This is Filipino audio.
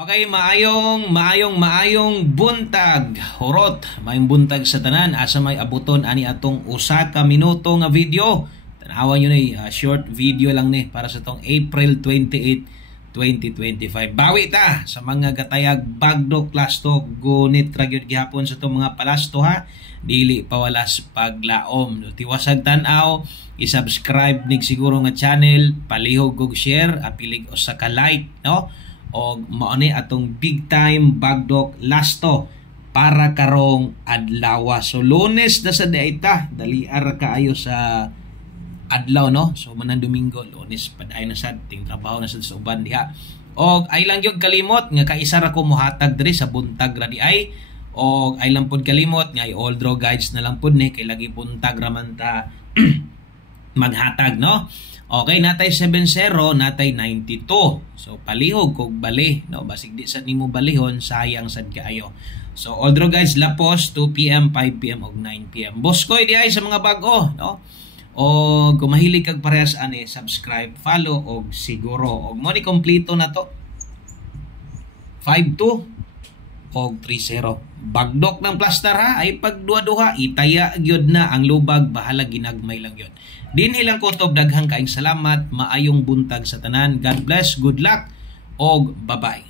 Okay, maayong buntag. Hurot, maayong buntag sa tanan. Asa may abuton ani atong usa ka minuto nga video. Tanawan nyo na short video lang ni para sa tong April 28, 2025. Bawi ta sa mga gatayag bagdok plasto gunit ragyod gihapon sa tong mga palasto ha. Dili pawalas paglaom. Tiwasag tan-aw, i-subscribe nig siguro nga channel, palihog og share, apilig usa ka like, no? O mauni atong big time bagdok lasto para karong adlaw. So Lunes na sa daita, daliar kaayo sa adlaw, no? So manang Domingo, Lunes paday na sad ting trabaho na sad sa uban diha. Og ay lang gyud kalimot nga kaisa ra ko mohatag diri sa buntag ra di ay. Og ay lang pud kalimot nga all draw guides na lang pud ni kay lagi buntag ra man ta maghatag, no? Okay, natay 7-0, natay 92. So palihog kog bali, no? Basig di sad nimo balihon, sayang sad kaayo. So all draw guys lapos 2 PM, 5 PM og 9 PM. Boskoy di ay sa mga bag-o, no? O kung mahilig kag parehas ani, subscribe, follow og siguro. Og mo ni kompleto na to. 5-2 og 3-0. Bagdok ng plaster ha, ay pagduha-duha, itaya gyud na ang lubag, bahala ginagmay lang gyud. Din ilang kutob, daghang kaayong salamat, maayong buntag sa tanan. God bless, good luck, og bye-bye.